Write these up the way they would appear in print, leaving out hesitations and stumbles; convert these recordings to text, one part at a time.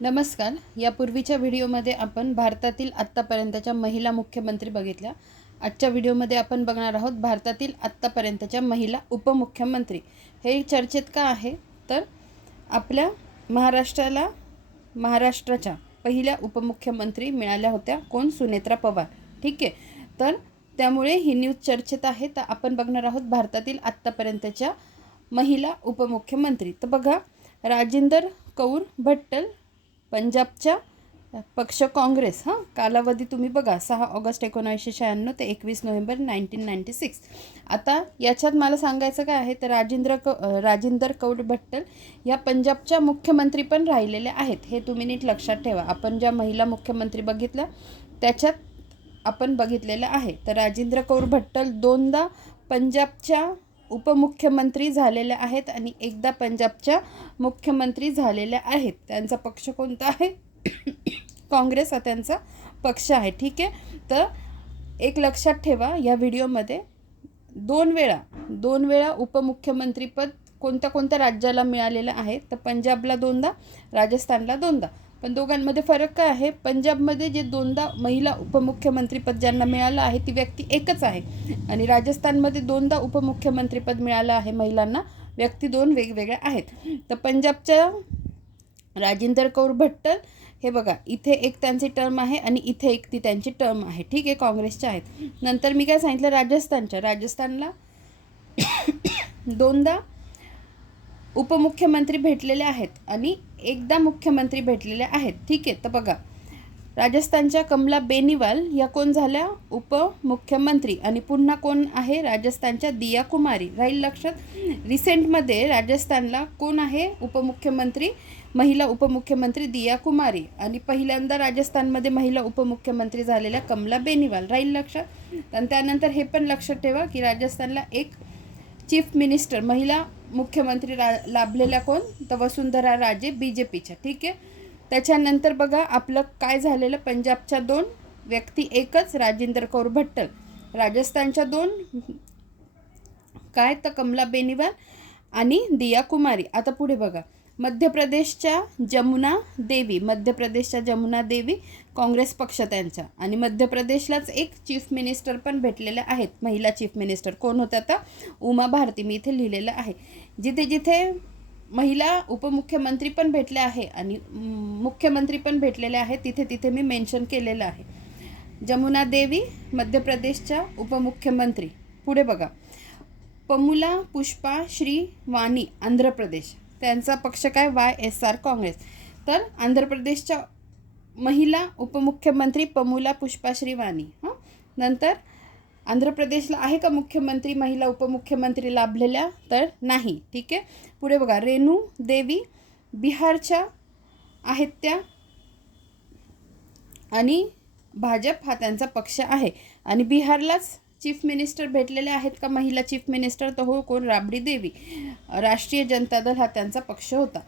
नमस्कार. यापूर्वीच्या व्हिडिओमध्ये आपण भारतातील आत्तापर्यंतच्या महिला मुख्यमंत्री बघितल्या. आजच्या व्हिडिओमध्ये आपण बघणार आहोत भारतातील आत्तापर्यंतच्या महिला उपमुख्यमंत्री. हे चर्चेत का आहे तर आपल्या महाराष्ट्राच्या पहिल्या उपमुख्यमंत्री मिळाल्या होत्या कोण? सुनेत्रा पवार. ठीक आहे, तर त्यामुळे ही न्यूज चर्चेत आहे. तर आपण बघणार आहोत भारतातील आत्तापर्यंतच्या महिला उपमुख्यमंत्री. तर बघा, राजेंद्र कौर भट्टल, पंजाबच्या पक्ष काँग्रेस. कालावधी तुम्ही बघा, 6 ऑगस्ट 1996 ते 21 नोव्हेंबर 1996. आता याच्यात मला सांगायचं काय आहे तर राजेंद्र कौर भट्टल या पंजाबच्या मुख्यमंत्री पण राहिलेल्या आहेत. हे तुम्ही नीट लक्षात ठेवा. आपण ज्या महिला मुख्यमंत्री बघितल्या त्याच्यात आपण बघितलेलं आहे. तर राजेंद्र कौर भट्टल 2दा पंजाबच्या उपमुख्यमंत्री झालेल्या आहेत आणि एकदा पंजाबच्या मुख्यमंत्री झालेल्या आहेत. त्यांचा पक्ष कोणता आहे? काँग्रेस हा त्यांचा पक्ष आहे. ठीक आहे, तर एक लक्षात ठेवा, या व्हिडिओमध्ये दोन वेळा उपमुख्यमंत्रीपद कोणत्या राज्याला मिळालेलं आहे तर पंजाबला 2दा, राजस्थानला 2दा. पण दोघांमध्ये फरक काय आहे? पंजाबमध्ये जे 2दा महिला उपमुख्यमंत्रीपद ज्यांना मिळालं आहे ती व्यक्ती एकच आहे आणि राजस्थानमध्ये 2दा उपमुख्यमंत्रीपद मिळालं आहे महिलांना, व्यक्ती 2 वेगवेगळ्या आहेत. तर पंजाबच्या राजेंद्र कौर भट्टल हे बघा, इथे एक त्यांची टर्म आहे आणि इथे एक ती त्यांची टर्म आहे. ठीक आहे, काँग्रेसच्या आहेत. नंतर मी काय सांगितलं, राजस्थानला 2दा उपमुख्यमंत्री भेटलेले आहेत आणि एकदा मुख्यमंत्री भेटलेले आहेत. ठीक आहे, तर बघा, राजस्थानच्या कमला बेनीवाल या कोण झाल्या? उपमुख्यमंत्री. आणि पुन्हा कोण आहे? राजस्थानच्या दिया कुमारी. राहील लक्षात. रिसेंटमध्ये राजस्थानला कोण आहे उपमुख्यमंत्री? महिला उपमुख्यमंत्री दिया कुमारी. आणि पहिल्यांदा राजस्थानमध्ये महिला उपमुख्यमंत्री झालेल्या कमला बेनीवाल. राहील लक्षात. आणि त्यानंतर हे पण लक्षात ठेवा की राजस्थानला एक चीफ मिनिस्टर महिला मुख्यमंत्री लाभलेल्या कोण? तर वसुंधरा राजे, BJPच्या. ठीक आहे, त्याच्यानंतर बघा आपलं काय झालेलं. पंजाबच्या 2 व्यक्ती एकच, राजेंद्र कौर भट्टल. राजस्थानच्या 2 काय तर कमला बेनीवाल आणि दिया कुमारी. आता पुढे बघा, मध्य प्रदेशच्या जमुना देवी, काँग्रेस पक्ष त्यांचा. आणि मध्य प्रदेशलाच एक चीफ मिनिस्टर पण भेटलेले आहेत, महिला चीफ मिनिस्टर. कोण होत्या? आता उमा भारती. मी इथे लिहिलेलं आहे. जिथे महिला उपमुख्यमंत्री पण भेटले आहे आणि मुख्यमंत्री पण भेटलेले आहेत तिथे मी मेन्शन केलेलं आहे. जमुना देवी मध्य प्रदेशच्या उपमुख्यमंत्री. पुढे बघा, पमुला पुष्पा श्री वाणी, आंध्र प्रदेश. त्यांचा पक्ष काय? YSR काँग्रेस. तर आंध्र प्रदेशच्या महिला उपमुख्यमंत्री पमुला पुष्पा श्री वाणी. नंतर आंध्र प्रदेशला आहे का मुख्यमंत्री महिला उपमुख्यमंत्री लाभलेल्या? तर नाही. ठीक आहे, पुढे बघा, रेणू देवी बिहारच्या आहेत त्या आणि भाजप हा त्यांचा पक्ष आहे. आणि बिहारलाच चीफ मिनिस्टर भेटलेले आहेत का महिला चीफ मिनिस्टर? तर हो, कोण? राबडी देवी. राष्ट्रीय जनता दल हा त्यांचा पक्ष होता.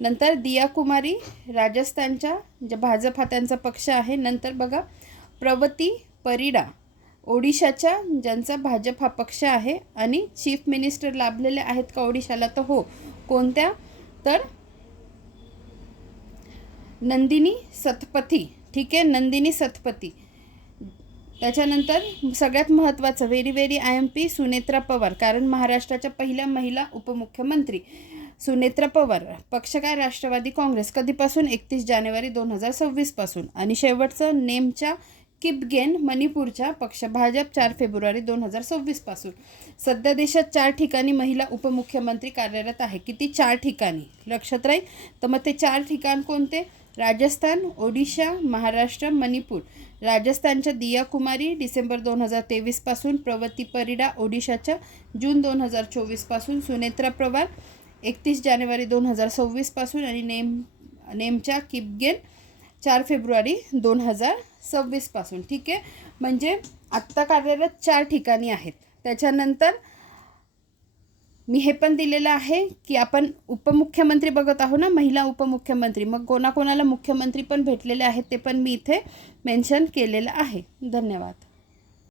नंतर दिया कुमारी राजस्थानच्या, जे भाजप हा त्यांचा पक्ष आहे. नंतर बघा, प्रवती परिडा ओडिशाच्या, ज्यांचा भाजप हा पक्ष आहे आणि चीफ मिनिस्टर लाभलेले आहेत का ओडिशाला? तर हो, कोणत्या? तर नंदिनी सतपथी. ठीक आहे, नंदिनी सतपथी. त्याच्यानंतर सगळ्यात महत्त्वाचं, व्हेरी IMP, सुनेत्रा पवार. कारण महाराष्ट्राच्या पहिल्या महिला उपमुख्यमंत्री सुनेत्रा पवार. पक्ष काय? राष्ट्रवादी काँग्रेस. कधीपासून? 31 जानेवारी 2026 पासून. आणि शेवटचं नेमच्या किपगेन, मणिपूरच्या पक्ष भाजप, 4 फेब्रुवारी 2026 पासून. सध्या देशात 4 ठिकाणी महिला उपमुख्यमंत्री कार्यरत आहे. किती? 4 ठिकाणी. लक्षात राहील. तर मग ते 4 ठिकाण कोणते? राजस्थान, ओडिशा, महाराष्ट्र, मणिपूर. राजस्थानच्या दिया कुमारी डिसेंबर 2023 पासून, प्रवती परिडा ओडिशाच्या जून 2024 पासून, सुनेत्रा पवार 31 जानेवारी 2026 पासून आणि नेमच्या किपगेन 4 फेब्रुवारी 2026 पासून. ठीक आहे, म्हणजे आत्ता कार्यरत 4 ठिकाणी आहेत. त्याच्यानंतर मी हे पण दिलेलं आहे की आपण उपमुख्यमंत्री बघत आहोत ना, महिला उपमुख्यमंत्री. मग कोणाकोणाला मुख्यमंत्री पण भेटलेले आहेत ते पण मी इथे मेन्शन केलेलं आहे. धन्यवाद.